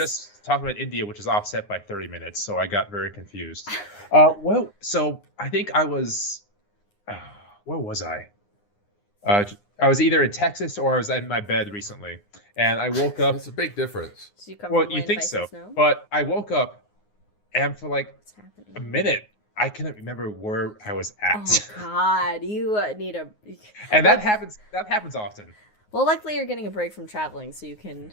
just talking about India, which is offset by 30 minutes, so I got very confused. So I think I was, where was I? I was either in Texas or I was in my bed recently, and I woke up. That's a big difference. So you come Well, from you Lane think Vice so, Snow? but I woke up, and for like What's happening? a minute, I couldn't remember where I was at. Oh God, you need a. And that happens. That happens often. Well, luckily you're getting a break from traveling, so you can.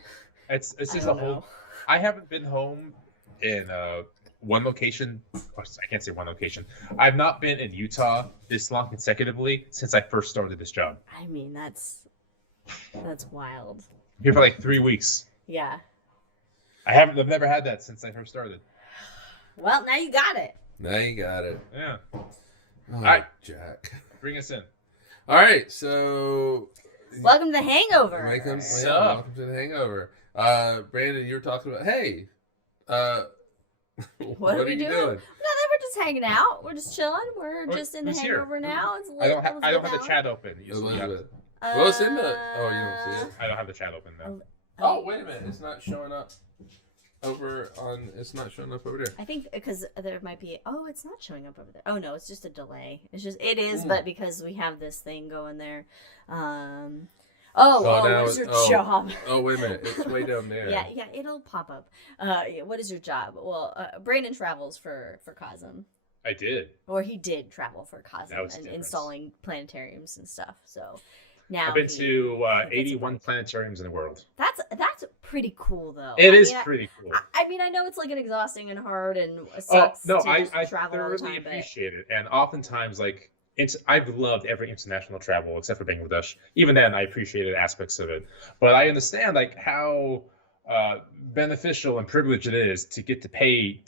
It's I just don't a whole. know. I haven't been home in one location. Or I can't say one location. I've not been in Utah this long consecutively since I first started this job. I mean, that's wild. I'm here for like 3 weeks. Yeah. I've never had that since I first started. Well, now you got it. Now you got it. Yeah. Oh, right. Jack. Bring us in. All right, so Welcome to Hangover. welcome Sup? to the Hangover. Brandon, you were talking about, hey, What are we you doing? Nothing. We're just hanging out. We're just chilling. We're just in the who's here? Hangover now. It's I don't have Elizabeth the chat open. Elizabeth. Well, it's in the. Oh, you don't see it. I don't have the chat open now. Oh, wait a minute. It's not showing up over on. It's not showing up over there. I think because there might be. Oh, it's not showing up over there. Oh no, it's just a delay. It is, but because we have this thing going there. What's your job? Oh, wait a minute. It's way down there. Yeah, it'll pop up. What is your job? Well, Brandon travels for Cosm. I did. Or he did travel for Cosm and different. installing planetariums and stuff. So now I've been to 81 planetariums in the world. That's pretty cool though. It is pretty cool. I mean, I know it's like an exhausting and hard and sucks no, to I travel all the thoroughly time, but appreciate it, and oftentimes like I've loved every international travel except for Bangladesh. Even then, I appreciated aspects of it, but I understand like how beneficial and privileged it is to get paid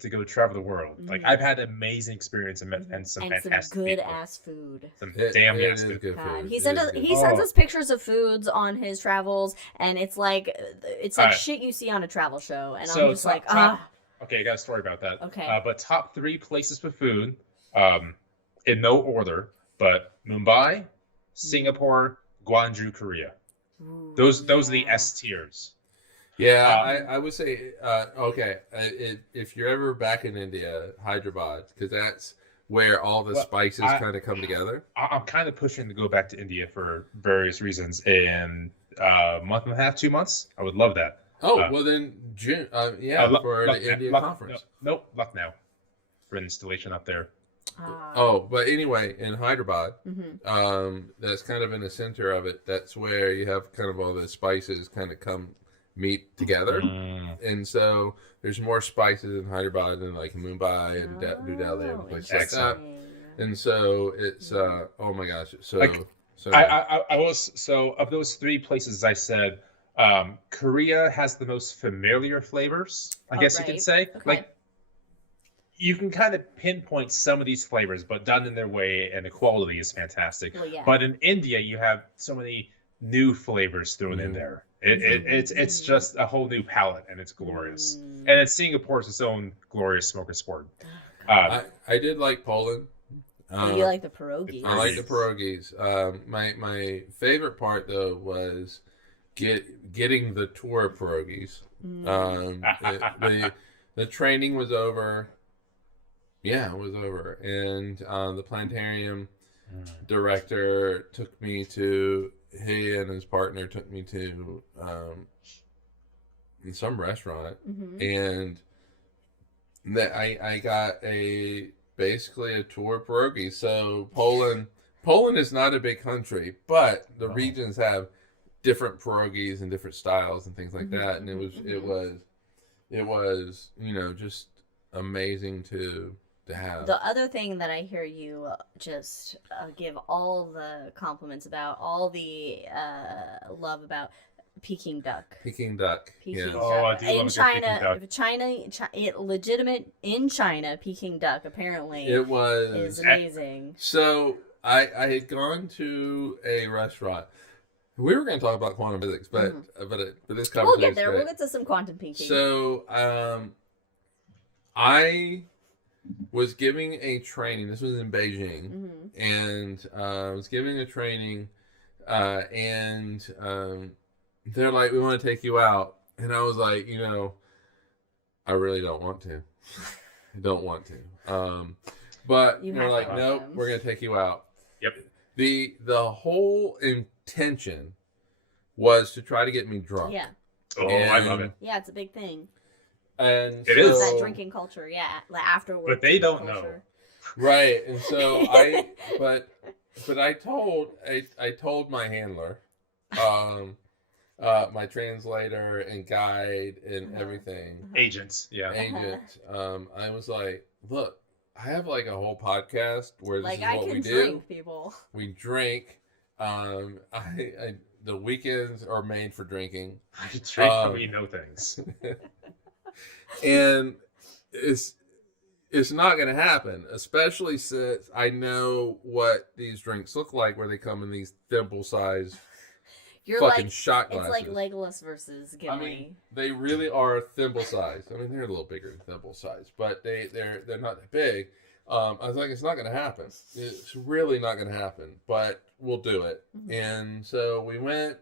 to go travel the world. Mm-hmm. Like I've had amazing experience and some fantastic good people. ass food. Some damn it ass is food. good God, food. he It sends is us good he food. sends us pictures of foods on his travels, and it's like shit you see on a travel show, and So I'm just like Okay, I got a story about that. Okay. But top 3 places for food, in no order, but Mumbai, Singapore, Gwangju, Korea. Ooh, Those are the yeah. S tiers. Yeah, I would say, okay, if you're ever back in India, Hyderabad, because that's where all the spices kind of come together. I'm kind of pushing to go back to India for various reasons in a month and a half, 2 months. I would love that. Oh, well then, June, for the India conference. Nope, Lucknow for an installation up there. But anyway, in Hyderabad, that's kind of in the center of it. That's where you have kind of all the spices kind of meet together. And so there's more spices in Hyderabad than like Mumbai and New Delhi and places like that. And so it's oh my gosh, I was of those 3 places I said, Korea has the most familiar flavors, I guess you could say. Okay. Like you can kind of pinpoint some of these flavors, but done in their way, and the quality is fantastic. Well, yeah. But in India, you have so many new flavors thrown in there. It's just a whole new palette, and it's glorious. And then Singapore's its own glorious smoker sport. I did like Poland. You like the pierogies. I like the pierogies. My favorite part though was getting the tour of pierogies. The training was over. Yeah, it was over, and the Planetarium director took me to. He and his partner took me to some restaurant, and that I got basically a tour of pierogies. So Poland is not a big country, but the regions have different pierogies and different styles and things like that, and it was just amazing to have. The other thing that I hear you just give all the compliments about, all the love about, Peking duck. Peking duck. Peking Yeah. duck. Oh, I do love In a good China, Peking duck. legitimate in China, Peking duck apparently It was is amazing. So I had gone to a restaurant. We were going to talk about quantum physics, but this conversation. We'll get there. We'll get to some quantum peaking. So I was giving a training. This was in Beijing, and I was giving a training, and they're like, "We want to take you out And I was like, I really don't want to. I don't want to. But they're like, nope, we're gonna take you out. Yep. The whole intention was to try to get me drunk. Yeah. Oh, I love it. Yeah, it's a big thing. And it is that drinking culture. Yeah, like afterwards. But they don't know. Right, and so but I told my handler, my translator and guide and everything. Agents, yeah. Agent. I was like, look, I have like a whole podcast where this like is I what can we do. drink, people. We drink. The weekends are made for drinking. I drink and we know things. And it's not going to happen, especially since I know what these drinks look like, where they come in these thimble-sized fucking shot glasses. It's like Legolas versus Gimli. I mean, they really are thimble-sized. I mean, they're a little bigger than thimble-sized, but they're not that big. I was like, it's not going to happen. It's really not going to happen, but we'll do it. Mm-hmm. And so we went.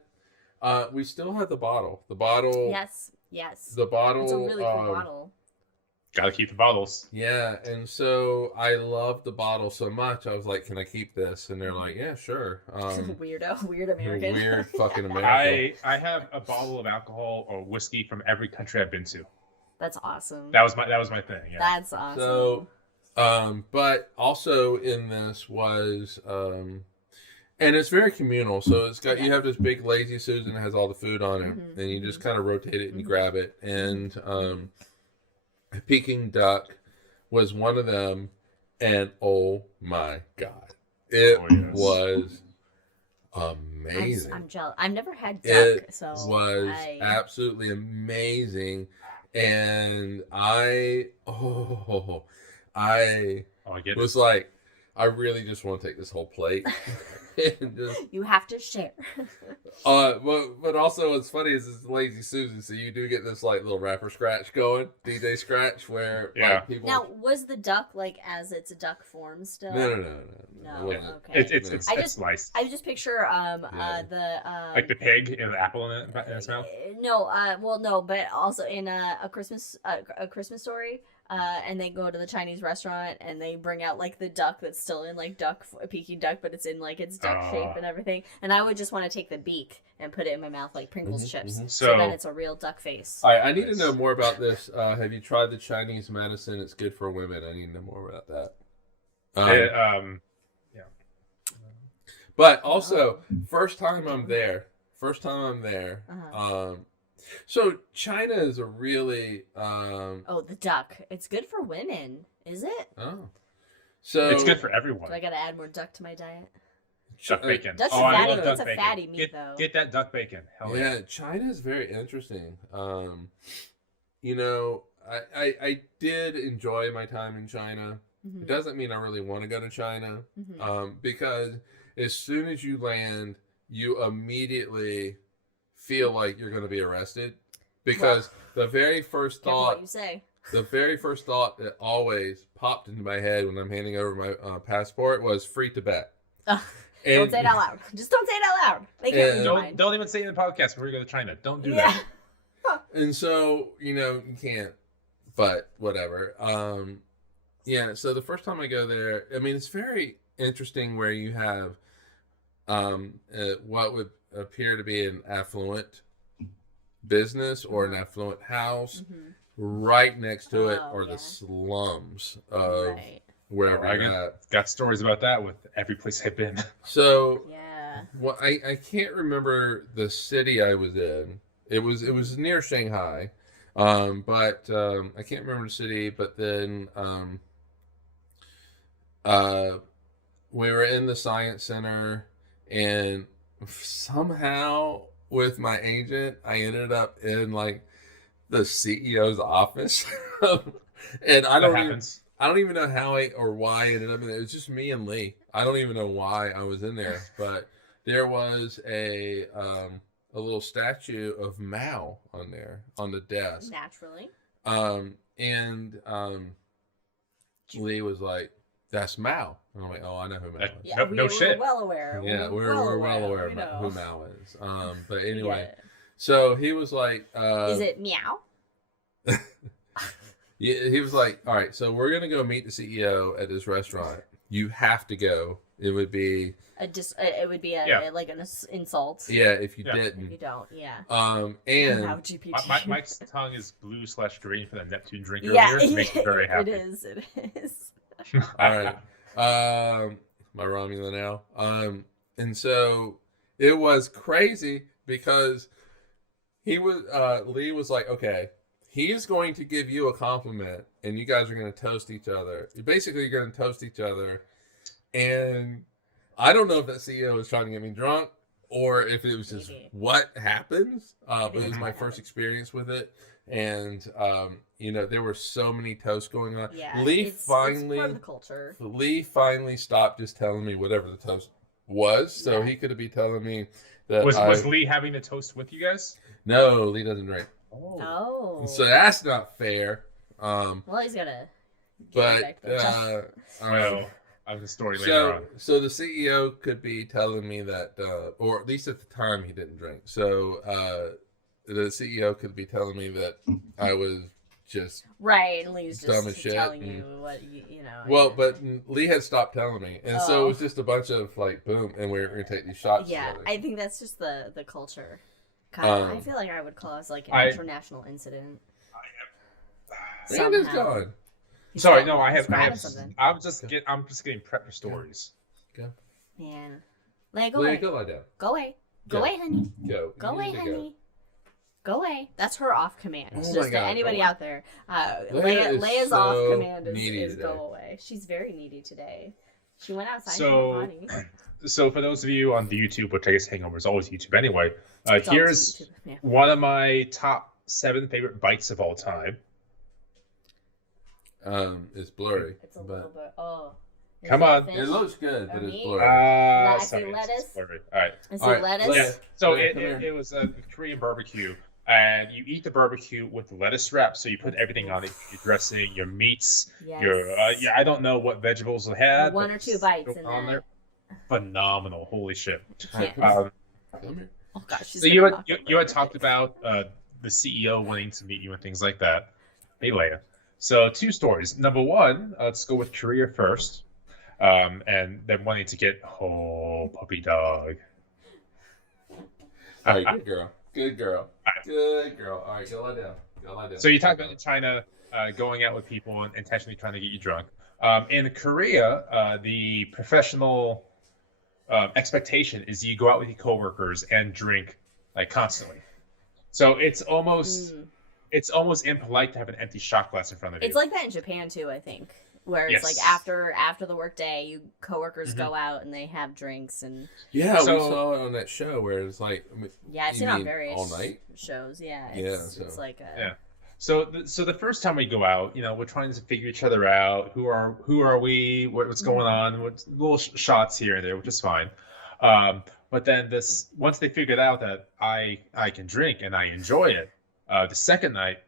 We still had the bottle. The bottle. Yes. The bottle. It's a really cool bottle. Gotta keep the bottles. Yeah, and so I loved the bottle so much. I was like, "Can I keep this?" And they're like, "Yeah, sure." Weird American. Weird fucking American. I have a bottle of alcohol or whiskey from every country I've been to. That's awesome. That was my thing. Yeah. That's awesome. So, but also in this was, and it's very communal. So it's got you have this big Lazy Susan that has all the food on it, and you just kind of rotate it and you grab it, and Peking duck was one of them, and oh my god, it was amazing. I'm jealous. I've never had duck, it so was absolutely amazing, and I was like, I really just want to take this whole plate. And you have to share. But also what's funny is it's Lazy Susan, so you do get this like little rapper scratch going, DJ scratch, where like people. Now, was the duck like as it's a duck form still? No. Okay. It's sliced. I just picture like the pig in the apple in its mouth. No, but also in a Christmas Story. And they go to the Chinese restaurant and they bring out like the duck that's still in like Peking duck, but it's in like its duck shape and everything. And I would just want to take the beak and put it in my mouth like Pringles chips. Mm-hmm. So then it's a real duck face. I need to know more about this. Have you tried the Chinese medicine? It's good for women. I need to know more about that. Yeah. But also, first time I'm there. So China is a really the duck. It's good for women, is it? Oh. So it's good for everyone. Do I gotta add more duck to my diet? Duck bacon. That's fatty. That's a fatty meat, though. Get that duck bacon. Hell yeah. China is very interesting. I did enjoy my time in China. Mm-hmm. It doesn't mean I really want to go to China, because as soon as you land, you immediately feel like you're going to be arrested, because the very first thought that always popped into my head when I'm handing over my passport was free Tibet. Don't say it out loud. Just don't say it out loud. They can't don't even say it in the podcast before you go to China. Don't do that. And so, you can't, but whatever. So the first time I go there, I mean, it's very interesting where you have what would appear to be an affluent business or an affluent house. Right next to it are the slums of wherever I got stories about that with every place I've been. So well, I can't remember the city I was in. It was near Shanghai, but I can't remember the city. But then we were in the science center, and somehow with my agent, I ended up in like the CEO's office, and I don't even know how or why I ended up in there. It was just me and Lee. I don't even know why I was in there, but there was a little statue of Mao on there on the desk. Naturally. Lee was like, "That's Mao." And I'm like, "Oh, I know who Mao is." Yeah, no shit. We're well aware. Yeah, we're well aware about who Mao is. But anyway, So he was like, Is it meow? yeah, he was like, all right, so we're going to go meet the CEO at this restaurant. You have to go. It would be it would be like an insult. Yeah, if you If didn't. you don't, yeah. And Wow, GPT. Mike's tongue is blue/green for the Neptune drink Yeah, earlier. It makes me very happy. It is. all right. My Romulan now. And so it was crazy because he was Lee was like, okay, he's going to give you a compliment and you guys are going to toast each other. Basically, you're going to toast each other. And I don't know if that CEO was trying to get me drunk or if it was just what happens. It was my first experience with it. And, there were so many toasts going on. Yeah, it's part of the culture. Lee finally stopped just telling me whatever the toast was. So he could be telling me that was Lee having the toast with you guys? No, Lee doesn't drink. Oh. So that's not fair. Well, he's got to. But well, I have a story later on. So the CEO could be telling me that, or at least at the time he didn't drink. So the CEO could be telling me that I was just right, and Lee's dumb just as shit. telling you what you know. Well, but Lee had stopped telling me, and so it was just a bunch of like boom, and we were gonna take these shots. Yeah, together. I think that's just the culture. I feel like I would call us like an international incident. Brandon's gone. Sorry, no, I have. Something. I'm just getting prep for stories. Go. Man, Leia, go Leia, away. go lie down. Go away. Go away, honey. Go. Go away, honey. Go away. That's her off command. Oh Just my to God, anybody out there. so Leia's off command is today. go away. She's very needy today. She went outside So, to potty. So for those of you on the YouTube, which I guess Hangover is always YouTube anyway, It's here's always YouTube, yeah. one of my top 7 favorite bites of all time. It's blurry. It's a but little bit. Oh. Is Come it on. fish? it looks good, but Or it's meat? blurry. I see Sorry, lettuce. it's blurry. All right. Is All it right, lettuce? Yeah. So Yeah, come here. it was a Korean barbecue, and you eat the barbecue with the lettuce wrap. So you put everything on it: your dressing, your meats, Yes. your I don't know what vegetables it had. One but or two bites in on that. there. Phenomenal! Holy shit! Can't- Come here. Oh gosh. she's So gonna you knock had, over you had her talked face. about the CEO wanting to meet you and things like that. Hey, Leia. So 2 stories. Number 1, let's go with Korea first, and then wanting to get puppy dog. All right, good girl. Good girl. Good girl. All right, go lie down. Go lie down. So you talked about China going out with people and intentionally trying to get you drunk. In Korea, the professional expectation is you go out with your coworkers and drink like constantly. So it's almost impolite to have an empty shot glass in front of you. It's like that in Japan too, I think, where it's like after the work day, you coworkers go out and they have drinks and yeah, So- we saw it on that show where it's like, yeah, I've You seen it on mean various all night? shows. Yeah, Yeah, it's, so- it's like a, Yeah. So the first time we go out, we're trying to figure each other out. Who are we? What's going on? What's little shots here and there, which is fine. But then once they figured out that I can drink and I enjoy it, the second night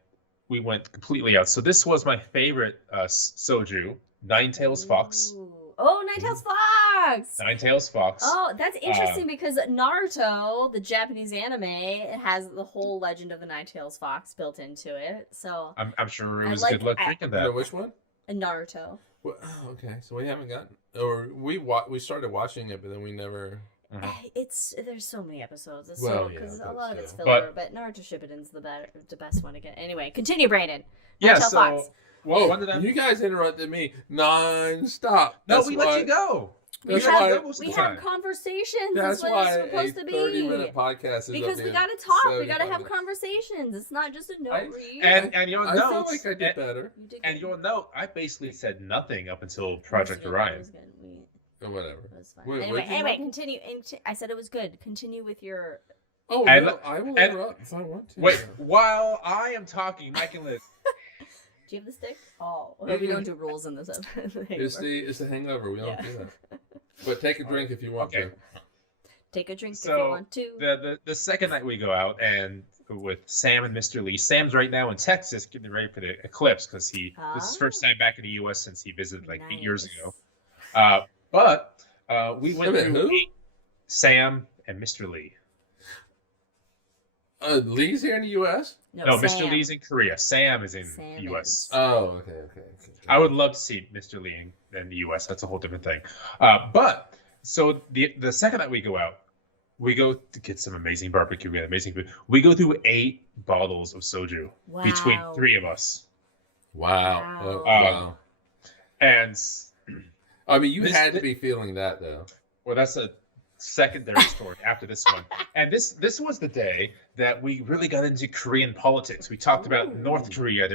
we went completely out. So this was my favorite soju, Nine Tails Fox. Ooh. Oh, Nine Tails Fox. Nine Tails Fox. Oh, that's interesting because Naruto, the Japanese anime, has the whole legend of the Nine Tails Fox built into it. So I'm sure it I was like- good luck I- drinking no, that. which one? Naruto. Well, oh, okay, so we haven't gotten, or we started watching it, but then we never. There's so many episodes. It's Well, so yeah, because a but lot of it's still. filler, but Naruto Shippuden's the best one to get. Anyway, continue, Brandon. Yeah. Nine Tails So Fox. well, one of them. You guys interrupted me non-stop. No, That's we why, let you go. We That's have, why- most of we the have time. conversations. That's That's what why it's supposed a to be. 30-minute podcast is Because up we here. gotta talk. So We gotta you have know, conversations. It's not just a note I- read. And your I notes. feel like I did better. You did And good. your note, I basically said nothing up until It was Project good. It Orion. was good. Or whatever. It was fine. Wait, Anyway, what'd you anyway, have? continue. I said it was good. Continue with your. Oh, And- no, I will and- interrupt if I want to. Wait, while I am talking, Mike and Liz. Do you have the stick? Oh, we don't do rules in this episode. It's the hangover. We don't Yeah. do that. But take a drink if you want Okay. to. Take a drink if So, you want to. The second night we go out and with Sam and Mr. Lee. Sam's right now in Texas getting ready for the eclipse because this is his first time back in the U.S. since he visited like 8 years ago. But we went Wait a minute, through who? Sam and Mr. Lee. Lee's here in the U.S.? No, Mr. Sam. Lee's in Korea. Sam is in Sam the U.S. is. Oh, okay. I would love to see Mr. Lee in the U.S. That's a whole different thing. But so the second night we go out, we go to get some amazing barbecue. We had amazing food. We go through 8 bottles of soju between 3 of us. Wow. Wow. And I mean, you had to be feeling that, though. well, that's a secondary story after this one. And this was the day that we really got into Korean politics. We talked about North Korea,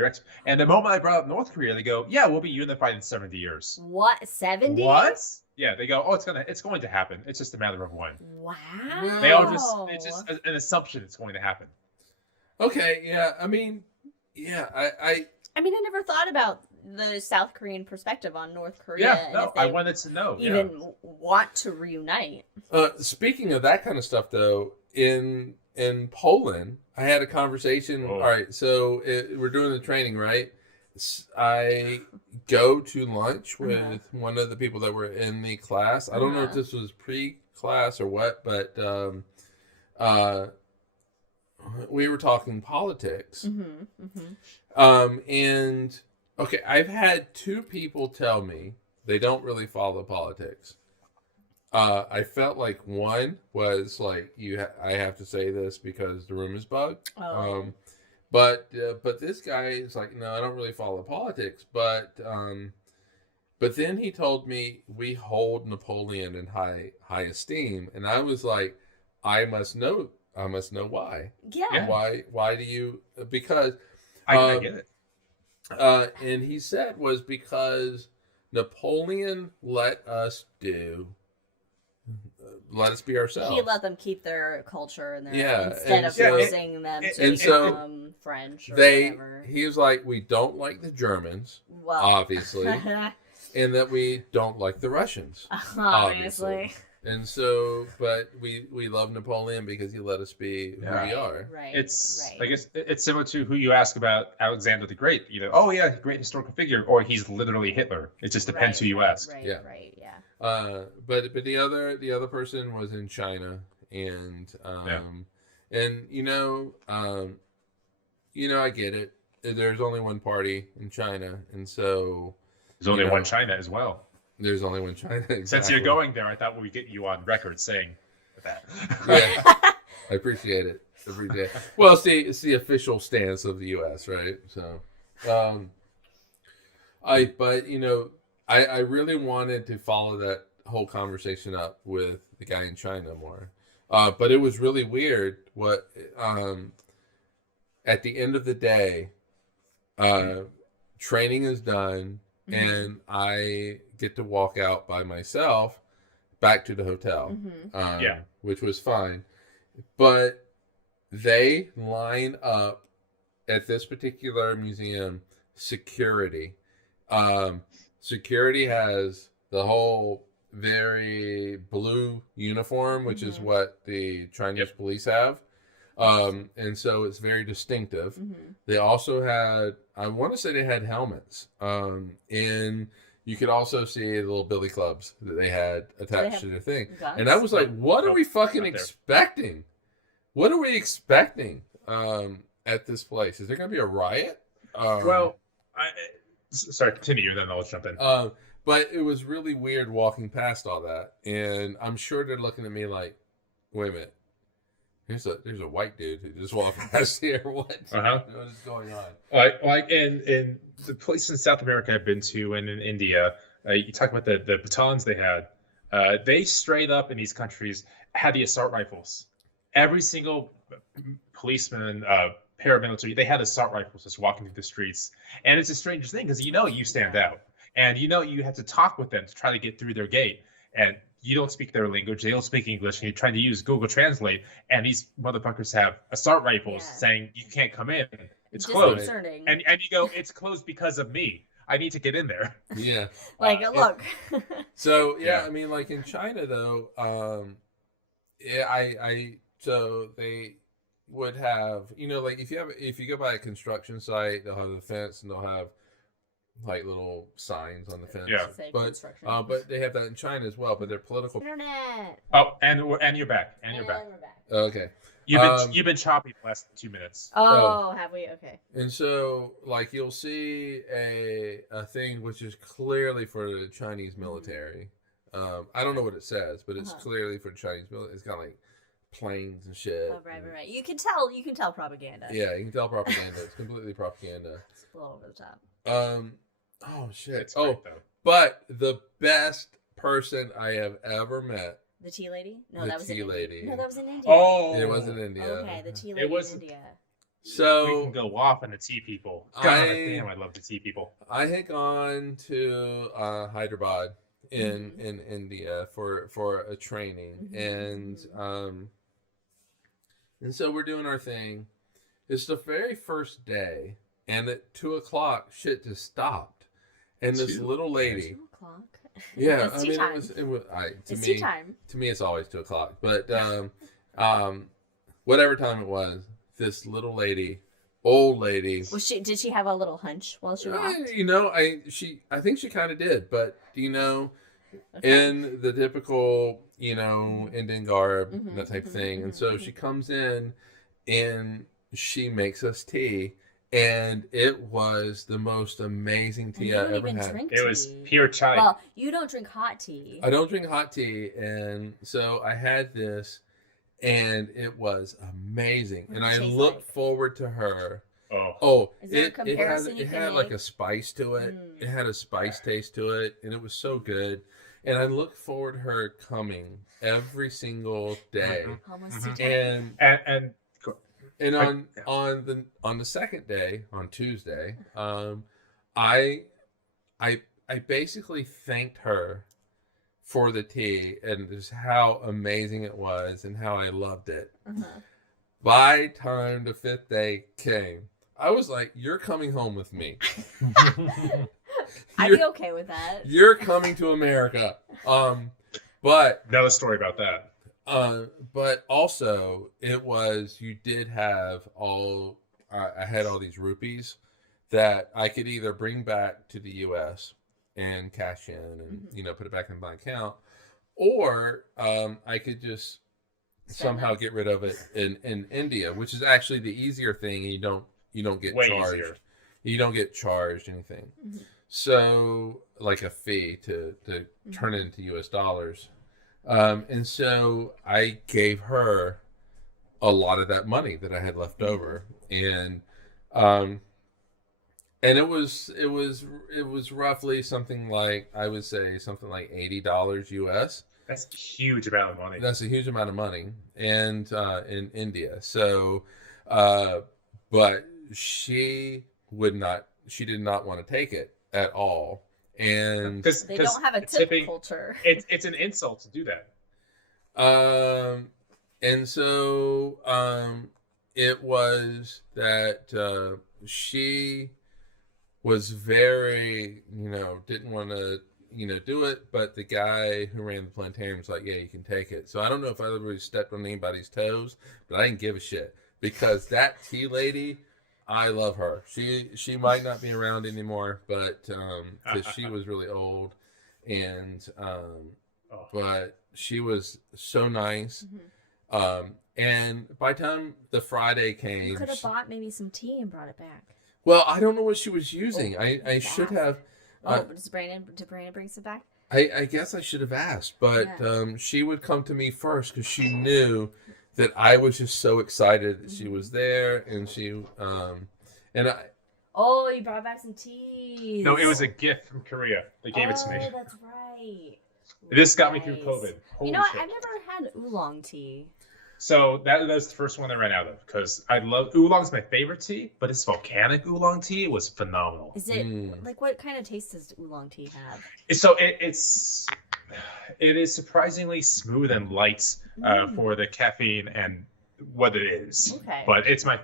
and the moment I brought up North Korea, they go, "Yeah, we'll be unified in 70 years." What? 70? What? Yeah, they go, "Oh, it's going to happen. It's just a matter of when." Wow. It's just an assumption it's going to happen. Okay, yeah. I mean, yeah, I never thought about the South Korean perspective on North Korea. Yeah, no, I wanted to know. Even want to reunite. Speaking of that kind of stuff, though, in Poland, I had a conversation. Oh. All right, so we're doing the training, right? I go to lunch with one of the people that were in the class. I don't know if this was pre-class or what, but we were talking politics. And okay, I've had 2 people tell me they don't really follow politics. I felt like one was like, I have to say this because the room is bugged. But this guy is like, no, I don't really follow politics. But then he told me we hold Napoleon in high esteem, and I was like, I must know why. Yeah. Why do you? Because I get it. And he said was because Napoleon let us be ourselves. He let them keep their culture and their and instead of so- forcing them to and so become French or whatever. He was like, we don't like the Germans, Well, obviously, and that we don't like the Russians, obviously. And so, but we love Napoleon because he let us be who we are. Right. I guess it's similar to who you ask about Alexander the Great. Either, oh yeah, great historical figure, or he's literally Hitler. It just depends who you ask. Right. But the other person was in China, and I get it. There's only one party in China, and so There's only one China as well. There's only one China. Exactly. Since you're going there, I thought we'd get you on record saying that. Yeah, I appreciate it. Well, it's the official stance of the U.S., right? So, I really wanted to follow that whole conversation up with the guy in China more, but it was really weird. At the end of the day, training is done, and I get to walk out by myself back to the hotel, which was fine. But they line up at this particular museum, security. Security has the whole very blue uniform, which is what the Chinese police have. And so it's very distinctive. They also had, I want to say they had helmets. And you could also see the little billy clubs that they had attached to their thing. Guns? And I was like, what are we fucking expecting? What are we expecting at this place? Is there going to be a riot? Sorry, continue, then I'll jump in. But it was really weird walking past all that. And I'm sure they're looking at me like, wait a minute. There's a white dude who just walked past here. What is going on? Like in the places in South America I've been to, and in India, you talk about the batons they had. They straight up in these countries had the assault rifles. Every single policeman, paramilitary, they had assault rifles just walking through the streets. And it's a strange thing because you stand out, and you have to talk with them to try to get through their gate, and you don't speak their language, they don't speak English, and you're trying to use Google Translate, and these motherfuckers have assault rifles saying you can't come in. It's closed. And you go, it's closed because of me. I need to get in there. Yeah. Look. So I mean, like in China though, so they would have, like if you go by a construction site, they'll have a fence and they'll have like little signs on the fence. Yeah. But they have that in China as well. But they're political. Internet. Oh, and you're back. And you're back. We're back. Okay. You've been choppy for less than 2 minutes. Oh, have we? Okay. And so, like, you'll see a thing which is clearly for the Chinese military. I don't know what it says, but it's clearly for the Chinese military. It's got like planes and shit. Oh, right. You can tell propaganda. Yeah, you can tell propaganda. It's completely propaganda. It's a little over the top. Oh shit. It's great, though. But the best person I have ever met. The tea lady? No, The that was tea in lady. India. No, that was in India. Oh, It was in India. Okay, the tea lady in India. So we can go off on the tea people. God damn, I love the tea people. I had gone to Hyderabad in India for a training, and so we're doing our thing. It's the very first day, and at 2:00, shit just stopped, and this little lady. 2:00. Yeah, It's I tea mean, time. it's tea time. To me, it's always 2:00, but whatever time it was, this little lady, old lady. Did she have a little hunch while she walked? I think she kind of did, but in the typical, Indian garb, that type of thing. And so she comes in and she makes us tea. And it was the most amazing tea I ever had. It was pure chai. Well, you don't drink hot tea. I don't drink hot tea. And so I had this, and it was amazing. And I look forward to her. Oh, it had like a spice to it. It had a spice taste to it, and it was so good. And I look forward to her coming every single day. And on the second day, on Tuesday, I basically thanked her for the tea and just how amazing it was and how I loved it. By time the 5th day came, I was like, "You're coming home with me." I'd be okay with that. You're coming to America. But another story about that. But also you did have I had all these rupees that I could either bring back to the U.S. and cash in and, put it back in my account, or I could just somehow get rid of it in India, which is actually the easier thing. You don't get charged. Easier. You don't get charged anything. So like a fee to turn it into U.S. dollars. And so I gave her a lot of that money that I had left over, and it was roughly something like, I would say something like $80 US. That's a huge amount of money. That's a huge amount of money, and in India. So, but she did not want to take it at all. And they don't have a tip culture. It's an insult to do that. And so it was that she was very, didn't want to, do it, but the guy who ran the planetarium was like, "Yeah, you can take it." So I don't know if I ever really stepped on anybody's toes, but I didn't give a shit, because that tea lady, I love her. She might not be around anymore, but because she was really old, and but she was so nice. And by the time the Friday came, you could have bought maybe some tea and brought it back. Well, I don't know what she was using. I should have. Did Brandon bring some back? I guess I should have asked, but she would come to me first because she knew that I was just so excited that she was there, and she Oh, you brought back some tea. No, it was a gift from Korea. They gave it to me. Oh, that's right. This got me through COVID. Holy what? shit. I've never had oolong tea. So that was the first one I ran out of, because I love oolong's my favorite tea, but this volcanic oolong tea was phenomenal. Is it like, what kind of taste does oolong tea have? So it is surprisingly smooth and light for the caffeine and what it is. Okay. But it's my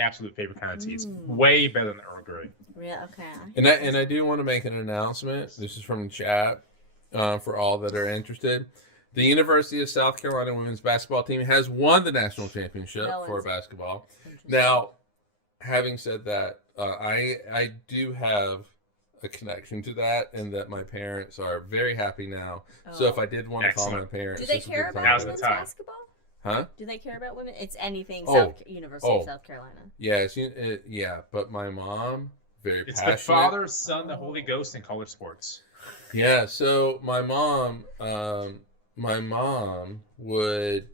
absolute favorite kind of tea. It's way better than Earl Grey. Yeah. Okay. And I do want to make an announcement. This is from the chat for all that are interested. The University of South Carolina women's basketball team has won the national championship for basketball. Now, having said that, I do have a connection to that, and that my parents are very happy now. So if I did want to call my parents, do they this would be care the time about to do it. women's basketball? Huh? Do they care about women? It's anything University of South Carolina. Yeah, yeah. But my mom, very It's passionate. the Father, Son, the Holy Ghost, and college sports. Yeah. So my mom would.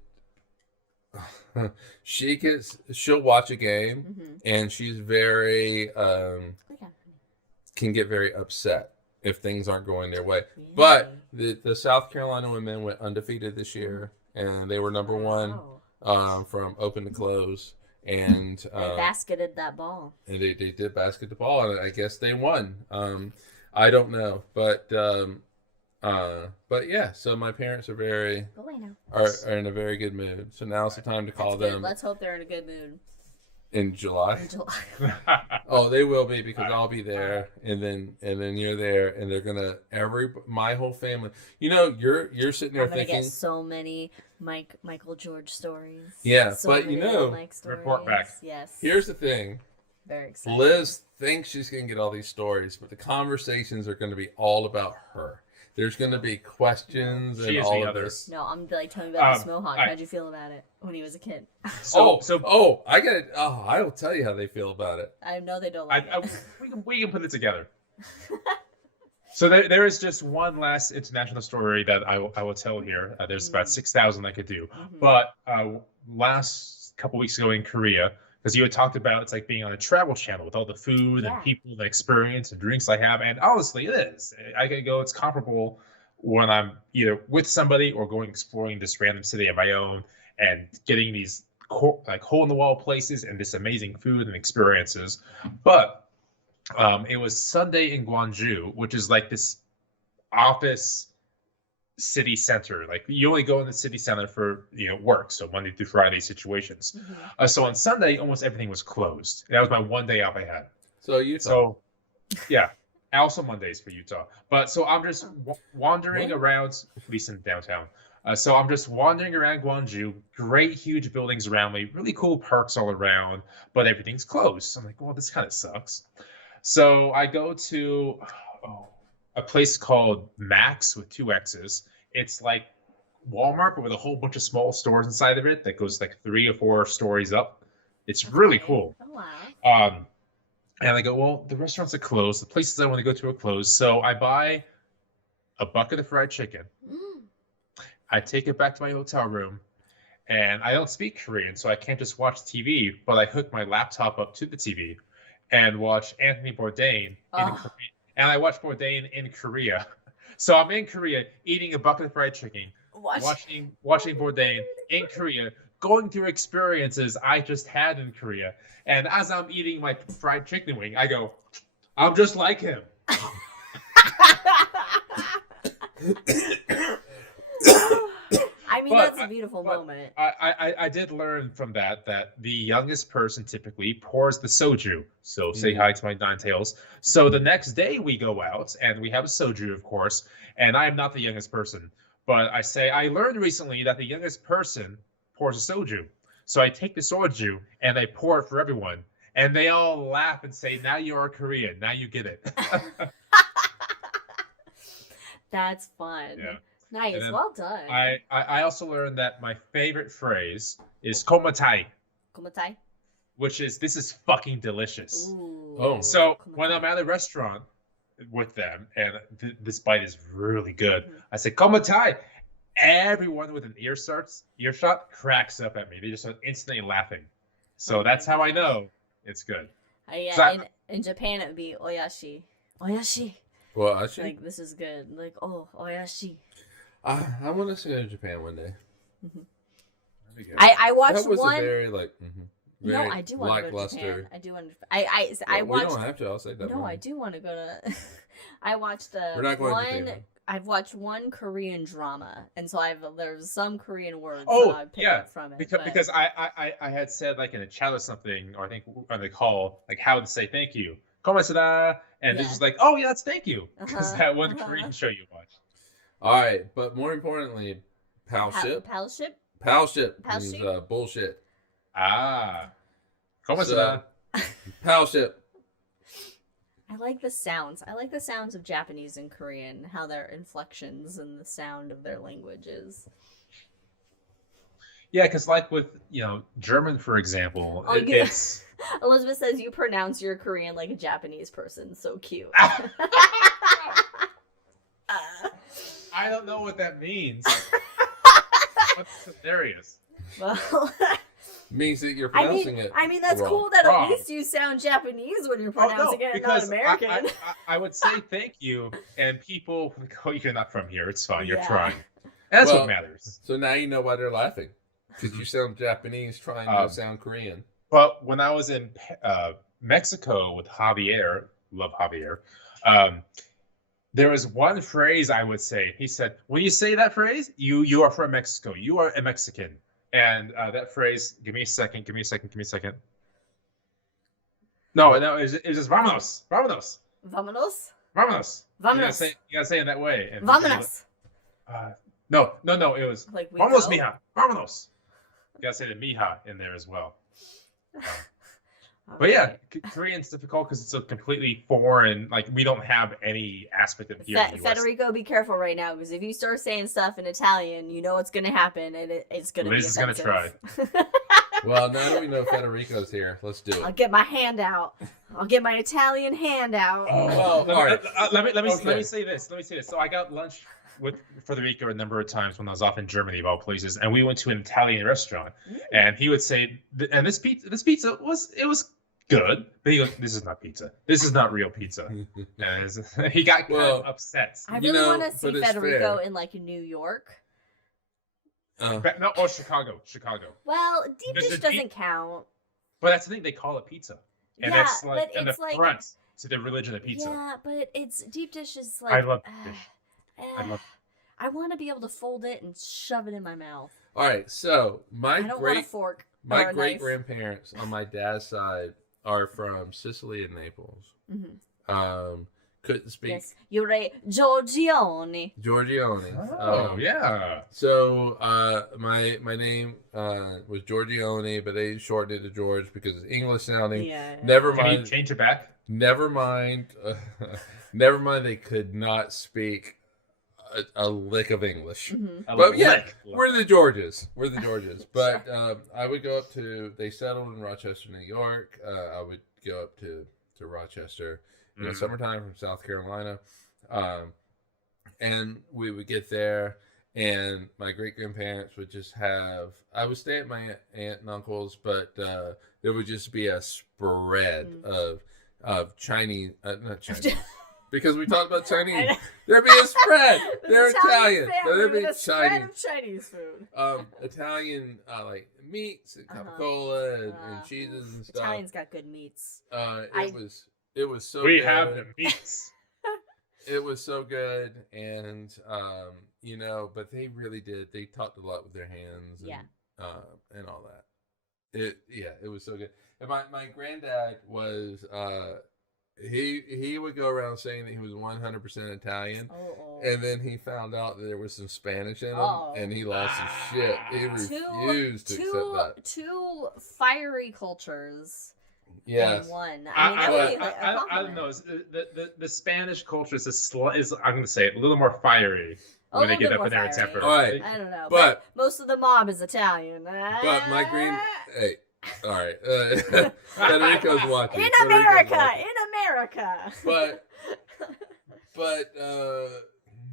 She'll watch a game, and she's very can get very upset if things aren't going their way. Yeah. But the South Carolina women went undefeated this year, and they were number one from open to close. And they basketed that ball. And they did basket the ball, and I guess they won. I don't know, but yeah. So my parents are are in a very good mood. So now's the time to call them. Let's hope they're in a good mood. In July. Oh, they will be, because I'll be there, and then you're there, and they're gonna my whole family. You know, you're sitting there thinking, get so many Michael George stories. Yeah, so but you know, report back. Yes. Here's the thing. Very exciting. Liz thinks she's gonna get all these stories, but the conversations are gonna be all about her. There's going to be questions and all of this. No, I'm like, tell me about this mohawk. How'd you feel about it when he was a kid? I'll tell you how they feel about it. I know they don't like it. We can put it together. So there is just one last international story that I will tell here. There's about 6,000 I could do. But last couple weeks ago in Korea, because you had talked about it's like being on a travel channel with all the food and people and experience and drinks I have. And honestly, it is. I can go, it's comparable when I'm either with somebody or going exploring this random city of my own and getting these like hole-in-the-wall places and this amazing food and experiences. But it was Sunday in Gwangju, which is like this office city center. Like you only go in the city center for work, so Monday through Friday situations. So on Sunday almost everything was closed. That was my one day off I had. So Utah. So yeah, also Mondays for Utah. But so I'm just wandering around, at least in downtown. So I'm just wandering around Gwangju. Great huge buildings around me, really cool parks all around, but everything's closed. So I'm like, well, this kind of sucks. So I go to a place called Max with 2 X's. It's like Walmart, but with a whole bunch of small stores inside of it that goes like 3 or 4 stories up. It's really cool. Oh, wow. And I go, well, the restaurants are closed. The places I want to go to are closed. So I buy a bucket of fried chicken. I take it back to my hotel room. And I don't speak Korean, so I can't just watch TV, but I hook my laptop up to the TV and watch Anthony Bourdain in Korean. And I watch Bourdain in Korea. So I'm in Korea eating a bucket of fried chicken, watching Bourdain in Korea, going through experiences I just had in Korea. And as I'm eating my fried chicken wing, I go, I'm just like him. I mean, that's a beautiful moment. I did learn from that the youngest person typically pours the soju. So say hi to my Ninetales. So the next day we go out and we have a soju, of course. And I am not the youngest person. But I learned recently that the youngest person pours a soju. So I take the soju and I pour it for everyone. And they all laugh and say, now you are Korean. Now you get it. That's fun. Yeah. Nice, well done. I also learned that my favorite phrase is komatai. Komatai? Which is, this is fucking delicious. Ooh. So when I'm at a restaurant with them and this bite is really good, I say, komatai. Everyone with an earshot cracks up at me. They just start instantly laughing. So that's how I know it's good. In Japan it would be oyashi. Oyashi. Well, actually, like, this is good. Like, oyashi. I want to go to Japan one day. I watched that was one. A very very I do want to go to Japan. I do want to. I We watched. don't have to. I'll say that. No, I do want to go to. I watched We're not going to Japan. I've watched one Korean drama, and so there's some Korean words that I picked up from it. Because I had said like in a chat or something, or I think on the call, like how to say thank you. Komasada, and this was like, oh yeah, that's thank you, because that one Korean show you watched. All right, but more importantly, palship. Palship means bullshit. Komasada. Palship. I like the sounds. I like the sounds of Japanese and Korean, how their inflections and the sound of their languages. Yeah, because like with German, for example, Oh, it's Elizabeth says you pronounce your Korean like a Japanese person. So cute. I don't know what that means. What's hilarious? Well, means that you're pronouncing it. I mean that's wrong. cool that Wrong. at least you sound Japanese when you're pronouncing it, and not because American. I would say thank you, and people would go, "You're not from here. It's fine. You're Yeah. trying." And that's Well, what matters. So now you know why they're laughing. Because you sound Japanese trying to sound Korean. But when I was in Mexico with Javier, love Javier, there was one phrase I would say. He said, "When you say that phrase, you are from Mexico. You are a Mexican." And that phrase, give me a second. No, it was just vámonos, vámonos, Vámonos. vámonos. Vámonos. You gotta say it that way. And Vámonos. No. It was Like we vámonos, go? mija, vámonos. You gotta say the mija in there as well. But yeah, Korean's difficult because it's a completely foreign. Like we don't have any aspect of it here in the US. Federico, be careful right now, because if you start saying stuff in Italian, you know what's going to happen, and it's going to be Liz is gonna offensive. Well, now that we know Federico's here, let's do I'll it. get my hand out. I'll get my Italian hand out. Oh, all right. Let me Okay. say this. So I got lunch with Federico a number of times when I was off in Germany, of all places, and we went to an Italian restaurant, and he would say, and this pizza was good, but he goes, "This is not pizza. This is not real pizza." And he got kind of upset. I You really know, want to see but it's Federico fair. in like New York. No, or Chicago. Well, deep There's dish a doesn't count. But that's the thing, they call it pizza, and Yeah, that's like but in the it's like- front to the religion of pizza. Yeah, but it's deep dish is like. I love deep dish. I want to be able to fold it and shove it in my mouth. All right, so I don't want a fork. or my a great knife. grandparents on my dad's side are from Sicily and Naples. Mhm. Couldn't speak Yes, you're right. Giorgione. Giorgione. Oh yeah. So my name was Giorgione, but they shortened it to George because it's English sounding. Yeah. Never Can you mind. change it back? Never mind. Never mind. They could not speak a lick of English. Mhm. But yeah, Lick. we're the Georges. But I would go up to. They settled in Rochester, New York. I would go up to Rochester. Summertime from South Carolina, and we would get there, and my great grandparents would just have. I would stay at my aunt and uncle's, but there would just be a spread of Chinese, not Chinese, because we talked about Chinese. There'd be a spread. They're Italian, but there'd be Chinese food. Italian like meats and capicola and cheeses and stuff. Italians got good meats. It was so We good. have the meats. It was so good, and but they really did. They talked a lot with their hands, and all that. It was so good. And my granddad was he would go around saying that he was 100% Italian, and then he found out that there was some Spanish in him, and he lost his shit. He refused to accept that. Two fiery cultures. Yes. In one. I don't know. The Spanish culture is I'm going to say it, a little more fiery when they get up in their temper. All right. I don't know. But most of the mob is Italian. But my hey, all right. Federico's watching. In America. But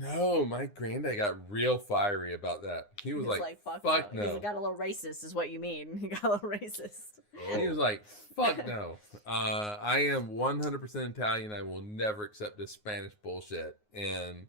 no, my granddad got real fiery about that. He was like fuck no. He got a little racist, is what you mean. He got a little racist. He was like, fuck no. I am 100% Italian. I will never accept this Spanish bullshit. And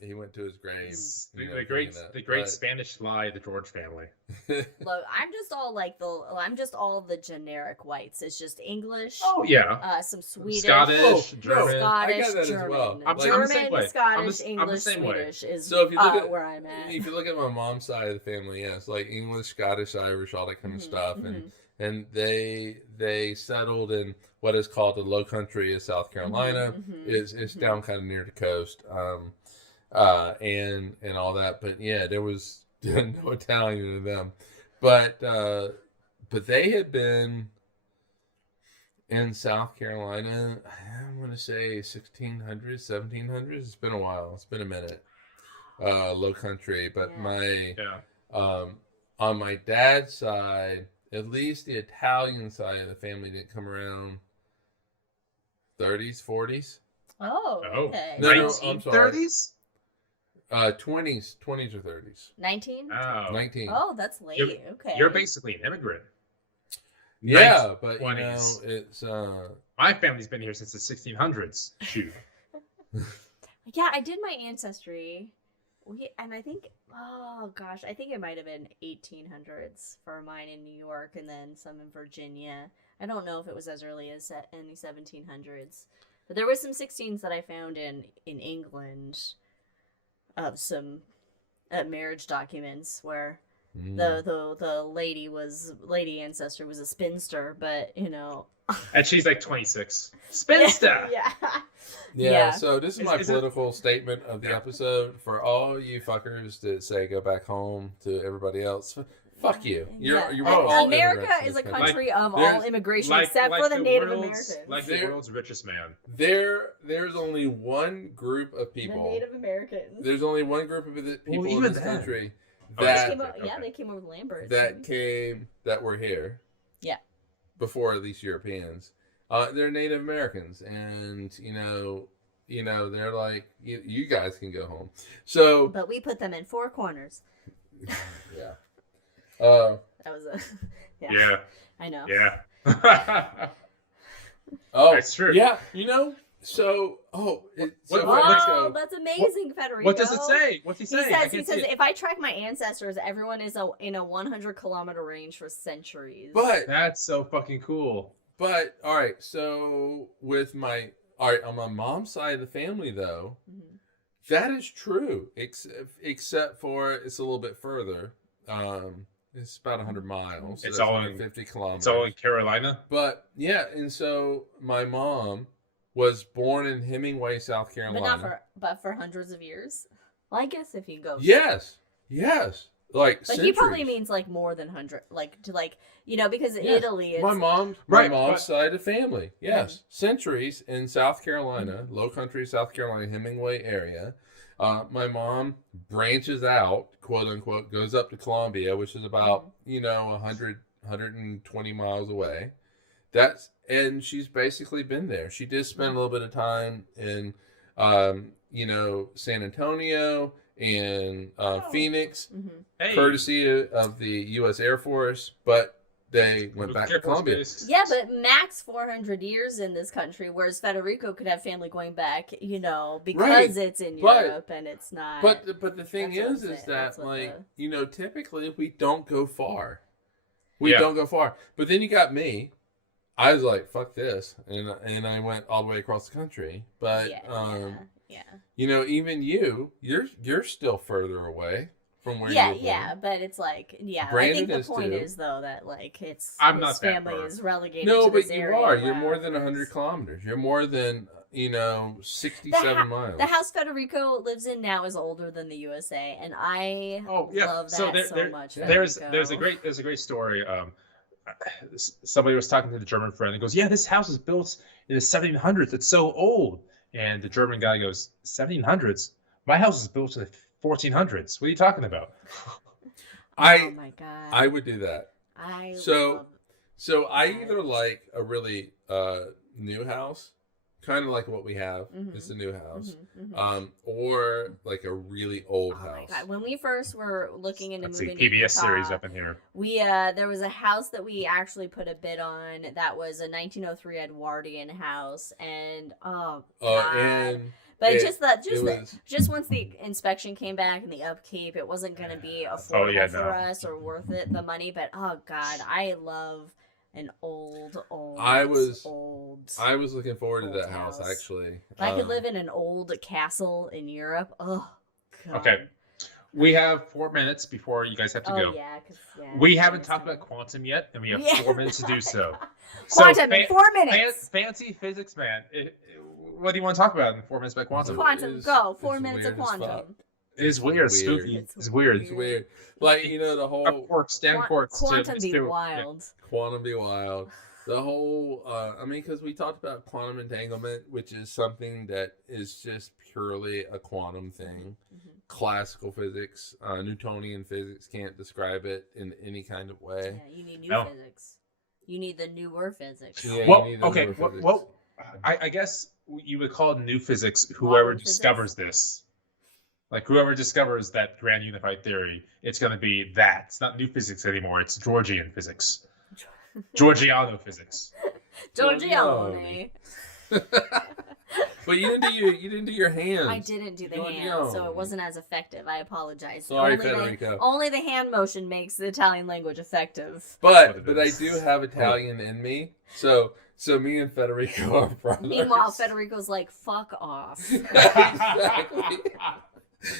he went to his grave. The great Spanish lie, the George family. Look, I'm just all the generic whites. It's just English. Oh yeah. Some Swedish, Scottish, German. Scottish, I got that as German. well. I'm German, the same way. Scottish, I'm the English, same way. Swedish is So if you look at where I'm at. if you look at my mom's side of the family, yeah, it's like English, Scottish, Irish, all that kind of stuff, and they settled in what is called the Low Country of South Carolina. It's down kind of near the coast, and all that. But yeah, there was no Italian in them, but they had been. in South Carolina, I want to say 1600s, 1700s. It's been a while. It's been a minute. Low country, but on my dad's side, at least the Italian side of the family didn't come around 30s, 40s. Oh, okay. No, I'm sorry. 1930s? 20s or 30s. 19? Oh. 19. Oh, that's late. Okay. You're basically an immigrant. Yeah, but 20s. It's My family's been here since the 1600s. Shoot. Yeah, I did my ancestry. And I think, oh gosh, I think it might have been 1800s for mine in New York, and then some in Virginia. I don't know if it was as early as in the 1700s, but there was some 16s that I found in England of some marriage documents where the lady ancestor was a spinster, but And she's like 26. Spinster! Yeah, so this is my political statement of the episode for all you fuckers that say go back home to everybody else. Fuck you. You're all America is a country of all immigration except for the Native Americans. Like the world's richest man. There's only one group of people. The Native Americans. There's only one group of people in this country they came over with Lamberts. That were here. Yeah. Before these Europeans. They're Native Americans, and they're like, you guys can go home. So, but we put them in four corners. Yeah. That was a. Yeah. I know. Yeah. Oh, that's true. Yeah, So, that's amazing, Federico. What does it say? What's he saying? He says, if I track my ancestors, everyone is in a 100-kilometer range for centuries. But that's so fucking cool. But all right, so on my mom's side of the family, though, that is true, except for it's a little bit further. It's about 100 miles. So it's all in 50 kilometers. It's all in Carolina. But yeah, and so my mom was born in Hemingway, South Carolina. But for hundreds of years. Well, I guess if you go. Yes. Like he probably means like more than 100, because Italy is my mom's side of family. Yes, centuries in South Carolina, Low Country, South Carolina, Hemingway area. My mom branches out, quote unquote, goes up to Columbia, which is about 120 miles away. And she's basically been there. She did spend a little bit of time in San Antonio and Phoenix, courtesy of the U.S. Air Force, but they went back to Columbia. Yeah, but max 400 years in this country, whereas Federico could have family going back, because it's in Europe and it's not. But the thing is that typically we don't go far. We don't go far. But then you got me. I was like, fuck this, and I went all the way across the country. But even you're still further away from where you were born. Yeah, but it's like, Brandon I think the point is though that his family is relegated. No, to but this you area are. You're more than 100 kilometers. You're more than 67 miles. The house Federico lives in now is older than the USA, and I love that so much. There's a great story. Somebody was talking to the German friend and goes, "Yeah, this house is built in the 1700s. It's so old." And the German guy goes, "1700s? My house is built in the 1400s. What are you talking about?" Oh my god! I would do that. So I either like a really new house, kind of like what we have. It's a new house, or like a really old house. Oh my god! When we first were looking into moving PBS to Utah, series up in here, we there was a house that we actually put a bid on that was a 1903 Edwardian house, and just once the inspection came back and the upkeep, it wasn't going to be affordable for us or worth it the money. But oh god, I love an old. I was looking forward to that house actually. If I could live in an old castle in Europe, oh god. Okay, we have 4 minutes before you guys have to go. We haven't talked about quantum yet, and we have 4 minutes to do so. Quantum in 4 minutes. Fancy physics, man. What do you want to talk about in 4 minutes about quantum? Quantum, go. 4 minutes of quantum. It's weird. It's spooky. It's weird. It's weird. Like, the whole... Quantum be wild. Quantum be wild. The whole, I mean, because we talked about quantum entanglement, which is something that is just purely a quantum thing. Classical physics, Newtonian physics can't describe it in any kind of way. Yeah, you need new physics. You need the newer physics. Yeah, well, you need the okay, newer physics. well, I guess you would call it new physics. Whoever Modern discovers this, like whoever discovers that grand unified theory, it's going to be that. It's not new physics anymore. It's Georgian physics, Georgiano physics. Giorgione. But you didn't do your hands. I didn't do the hand, so it wasn't as effective. I apologize. Sorry, Federico. Only the hand motion makes the Italian language effective. But I do have Italian in me, so me and Federico are brothers. Meanwhile, Federico's like, "Fuck off." Exactly.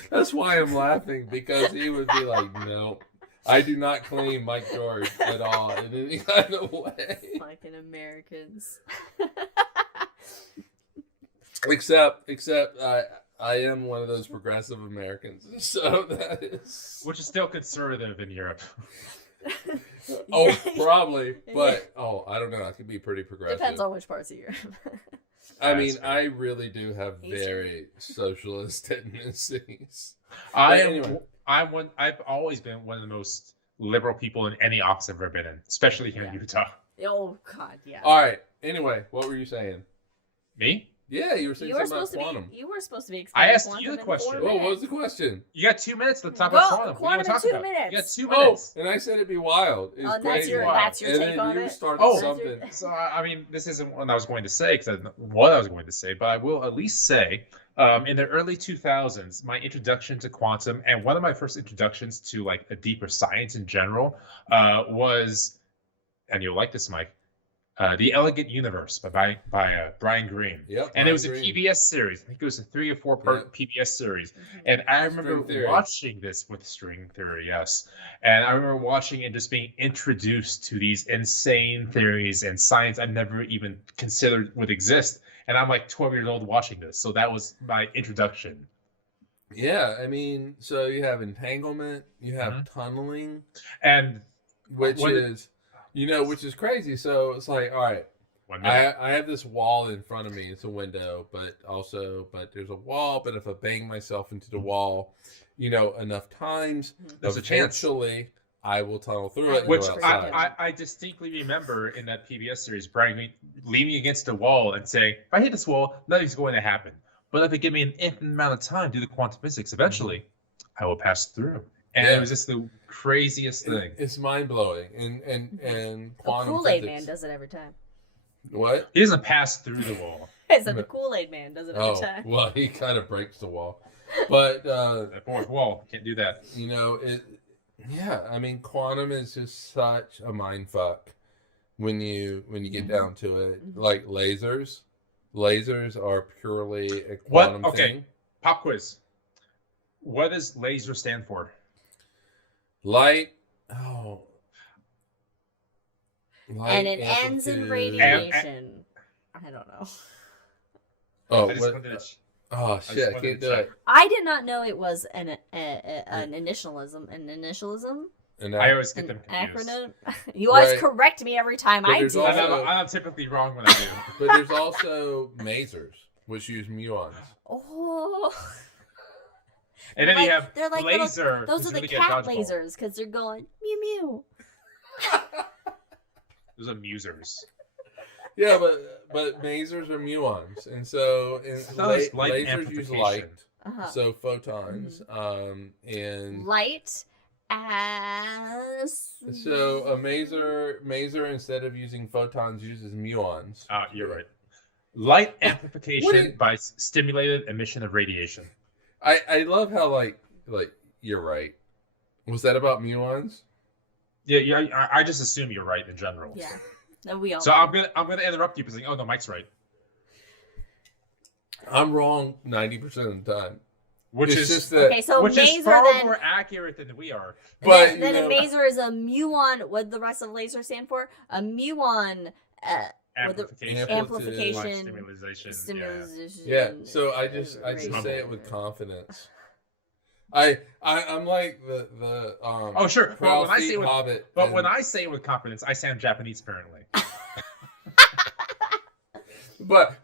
That's why I'm laughing, because he would be like, "No, I do not claim Mike George at all in any kind of way." Fucking Americans. Except I am one of those progressive Americans, so that is... Which is still conservative in Europe. Oh, probably, but I don't know. I could be pretty progressive. Depends on which parts of Europe. I mean, I really do have very socialist tendencies. I've always been one of the most liberal people in any office I've ever been in, especially here in Utah. Oh God, yeah. All right. Anyway, what were you saying? Me? Yeah, you were saying something about quantum. You were supposed to be. I asked you the question. What was the question? You got 2 minutes to talk about quantum. What do you want to talk about? Minutes. You got 2 minutes. And I said it'd be wild. That's your take on it. You started something. So I mean, this isn't what I was going to say, what I was going to say, but I will at least say, in the early 2000s, my introduction to quantum and one of my first introductions to like a deeper science in general was, and you'll like this, Mike, The Elegant Universe by Brian Greene. Yep, and it was a PBS series. I think it was a 3 or 4 part PBS series. And I remember watching this with string theory, yes. And I remember watching and just being introduced to these insane theories and science I never even considered would exist. And I'm like 12 years old watching this. So that was my introduction. Yeah, I mean, so you have entanglement, you have tunneling, and which is crazy. So it's like, all right, I have this wall in front of me. It's a window, but there's a wall. But if I bang myself into the wall, enough times, there's a chance. Eventually, I will tunnel through it. Which I distinctly remember in that PBS series, Brian leaning against the wall and saying, if I hit this wall, nothing's going to happen. But if they give me an infinite amount of time due to quantum physics, eventually, I will pass through. And it was just the craziest thing. It's mind blowing, and quantum Kool-Aid physics. Man does it every time. What? He doesn't pass through the wall. I said the Kool-Aid Man does it every time. Well, he kind of breaks the wall, but that fourth wall can't do that. Yeah, I mean, quantum is just such a mind fuck when you get down to it. Like lasers are purely a quantum thing. Pop quiz. What does laser stand for? Light. Light and it ends in radiation. I don't know. Shit! I can't do it. I did not know it was an initialism. An initialism. I always get them confused. Acronym. You always correct me every time I do. I'm typically wrong when I do. But there's also masers, which use muons. Oh. And then you have like laser. Those are the cat lasers because they're going mew mew. Those are musers. Yeah, but masers are muons, and so lasers use light. So photons, and light as. So a maser instead of using photons uses muons. You're right. Light amplification by stimulated emission of radiation. I love how like you're right. Was that about muons? Yeah. I just assume you're right in general. Yeah. No, we all. So I'm gonna interrupt you by saying, "Oh no, Mike's right." I'm wrong 90% of the time. Which is far more accurate than we are. But then a maser is a muon. What the rest of laser stand for? A muon. Amplification. Stimulation. Yeah. So I just say it with confidence. I'm like the sure. Well, when I say Hobbit. When I say it with confidence, I sound Japanese apparently. But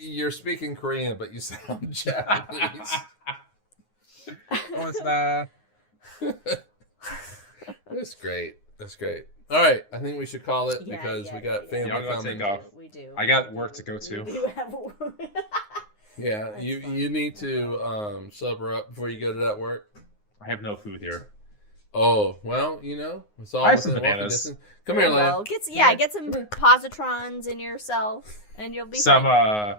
you're speaking Korean, but you sound Japanese. That's great. That's great. All right, I think we should call it because we got family coming. Take off. We do. I got work to go to. We do have work. Yeah, you need to sober up before you go to that work. I have no food here. Oh, well, it's all I have some within walking bananas. distance. Come here, Leia. Get some positrons in yourself, and you'll be fine.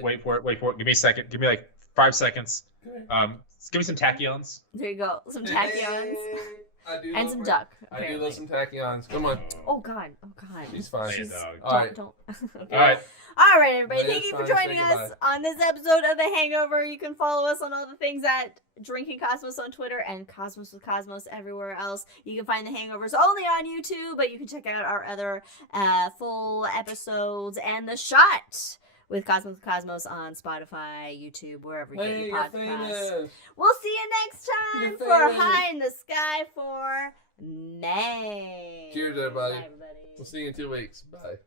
Wait for it. Give me a second. Give me like 5 seconds. Give me some tachyons. There you go. Some tachyons. And some duck. Apparently. I do love some tachyons. Come on. Oh God. She's fine. All right. Don't. Okay. All right. All right, everybody. Leia's Thank you for fine. joining Say us on this episode of The Hangover. You can follow us on all the things at Drinking Cosmos on Twitter and Cosmos with Cosmos everywhere else. You can find The Hangovers only on YouTube, but you can check out our other full episodes and The Shot with Cosmos on Spotify, YouTube, wherever you get your podcasts. We'll see you next time for High in the Sky for May. Cheers, everybody. Bye, everybody. We'll see you in 2 weeks. Bye.